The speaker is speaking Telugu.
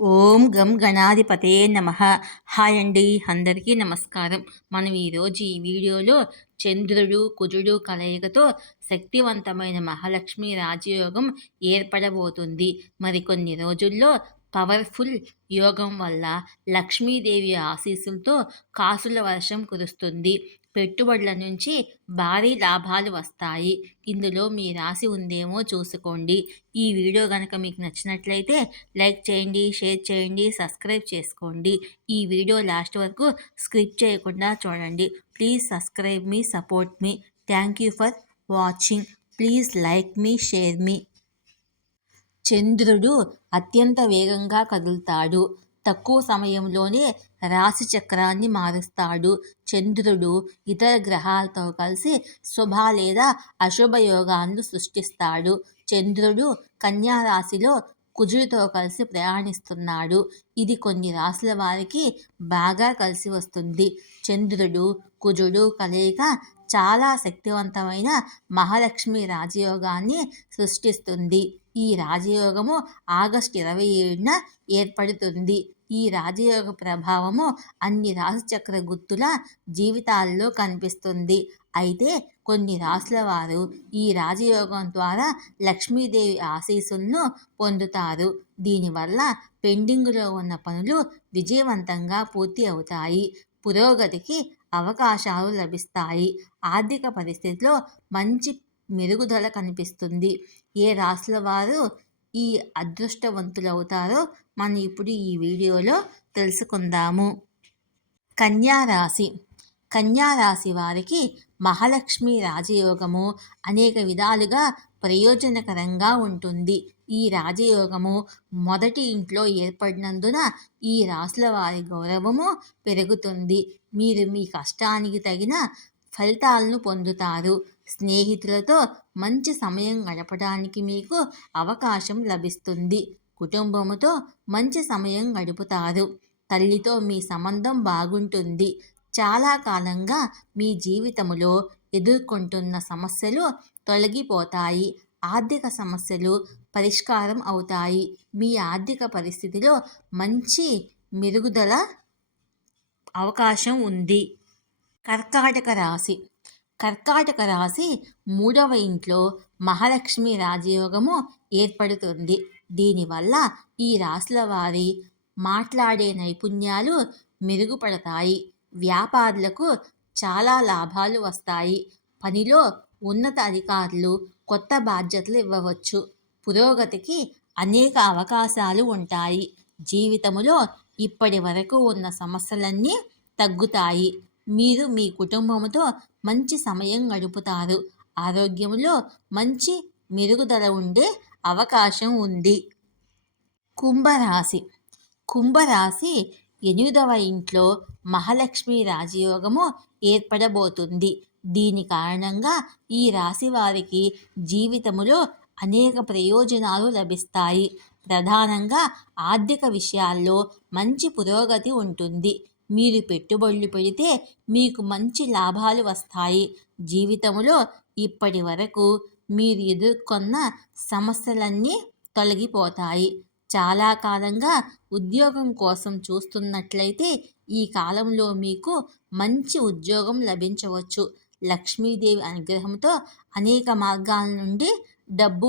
ఓం గం గణాధిపతే నమ. హాయ్ అండి అందరికీ నమస్కారం. మనం ఈరోజు ఈ వీడియోలో చంద్రుడు కుజుడు కలయికతో శక్తివంతమైన మహాలక్ష్మి రాజయోగం ఏర్పడబోతుంది. మరికొన్ని రోజుల్లో పవర్ఫుల్ యోగం వల్ల లక్ష్మీదేవి ఆశీస్సులతో కాసుల వర్షం కురుస్తుంది. పెట్టుబడుల నుంచి భారీ లాభాలు వస్తాయి. ఇందులో మీ రాసి ఉందేమో చూసుకోండి. ఈ వీడియో కనుక మీకు నచ్చినట్లయితే లైక్ చేయండి షేర్ చేయండి సబ్స్క్రైబ్ చేసుకోండి. ఈ వీడియో లాస్ట్ వరకు స్క్రిప్ చేయకుండా చూడండి. ప్లీజ్ సబ్స్క్రైబ్ మీ support me. Thank you for watching. Please like me share మీ. చంద్రుడు అత్యంత వేగంగా కదులుతాడు. తక్కువ సమయంలోనే రాశి చక్రాన్ని మారుస్తాడు. చంద్రుడు ఇతర గ్రహాలతో కలిసి శుభ లేదా అశుభ యోగాలను సృష్టిస్తాడు. చంద్రుడు కన్యా రాశిలో కుజుడితో కలిసి ప్రయాణిస్తున్నాడు. ఇది కొన్ని రాశుల వారికి బాగా కలిసి వస్తుంది. చంద్రుడు కుజుడు కలయిక చాలా శక్తివంతమైన మహాలక్ష్మి రాజయోగాన్ని సృష్టిస్తుంది. ఈ రాజయోగము ఆగస్టు ఇరవై ఏడున ఏర్పడుతుంది. ఈ రాజయోగ ప్రభావము అన్ని రాశిచక్ర గుర్తుల జీవితాల్లో కనిపిస్తుంది. అయితే కొన్ని రాసుల వారు ఈ రాజయోగం ద్వారా లక్ష్మీదేవి ఆశీస్సులను పొందుతారు. దీనివల్ల పెండింగ్లో ఉన్న పనులు విజయవంతంగా పూర్తి అవుతాయి. పురోగతికి అవకాశాలు లభిస్తాయి. ఆర్థిక పరిస్థితిలో మంచి మెరుగుదల కనిపిస్తుంది. ఏ రాసుల వారు ఈ అదృష్టవంతులు అవుతారో మనం ఇప్పుడు ఈ వీడియోలో తెలుసుకుందాము. కన్యారాశి కన్యారాశి వారికి మహాలక్ష్మి రాజయోగము అనేక విధాలుగా ప్రయోజనకరంగా ఉంటుంది. ఈ రాజయోగము మొదటి ఇంట్లో ఏర్పడినందున ఈ రాశుల వారి గౌరవము పెరుగుతుంది. మీరు మీ కష్టానికి తగిన ఫలితాలను పొందుతారు. స్నేహితులతో మంచి సమయం గడపడానికి మీకు అవకాశం లభిస్తుంది. కుటుంబముతో మంచి సమయం గడుపుతారు. తల్లితో మీ సంబంధం బాగుంటుంది. చాలా కాలంగా మీ జీవితంలో ఎదుర్కొంటున్న సమస్యలు తొలగిపోతాయి. ఆర్థిక సమస్యలు పరిష్కారం అవుతాయి. మీ ఆర్థిక పరిస్థితిలో మంచి మెరుగుదల అవకాశం ఉంది. కర్కాటక రాశి కర్కాటక రాశి మూడవ ఇంట్లో మహాలక్ష్మి రాజయోగము ఏర్పడుతుంది. దీనివల్ల ఈ రాశుల వారి మాట్లాడే నైపుణ్యాలు మెరుగుపడతాయి. వ్యాపారులకు చాలా లాభాలు వస్తాయి. పనిలో ఉన్నత అధికారులు కొత్త బాధ్యతలు ఇవ్వవచ్చు. పురోగతికి అనేక అవకాశాలు ఉంటాయి. జీవితంలో ఇప్పటి వరకు ఉన్న సమస్యలన్నీ తగ్గుతాయి. మీరు మీ కుటుంబంతో మంచి సమయం గడుపుతారు. ఆరోగ్యంలో మంచి మెరుగుదల ఉండే అవకాశం ఉంది. కుంభరాశి. కుంభరాశి ఎనిమిదవ ఇంట్లో మహాలక్ష్మి రాజయోగము ఏర్పడబోతుంది. దీని కారణంగా ఈ రాశి వారికి జీవితములో అనేక ప్రయోజనాలు లభిస్తాయి. ప్రధానంగా ఆర్థిక విషయాల్లో మంచి పురోగతి ఉంటుంది. మీరు పెట్టుబడులు పెడితే మీకు మంచి లాభాలు వస్తాయి. జీవితంలో ఇప్పటి వరకు మీరు ఎదుర్కొన్న సమస్యలన్నీ తొలగిపోతాయి. చాలా కాలంగా ఉద్యోగం కోసం చూస్తున్నట్లయితే ఈ కాలంలో మీకు మంచి ఉద్యోగం లభించవచ్చు. లక్ష్మీదేవి అనుగ్రహంతో అనేక మార్గాల నుండి డబ్బు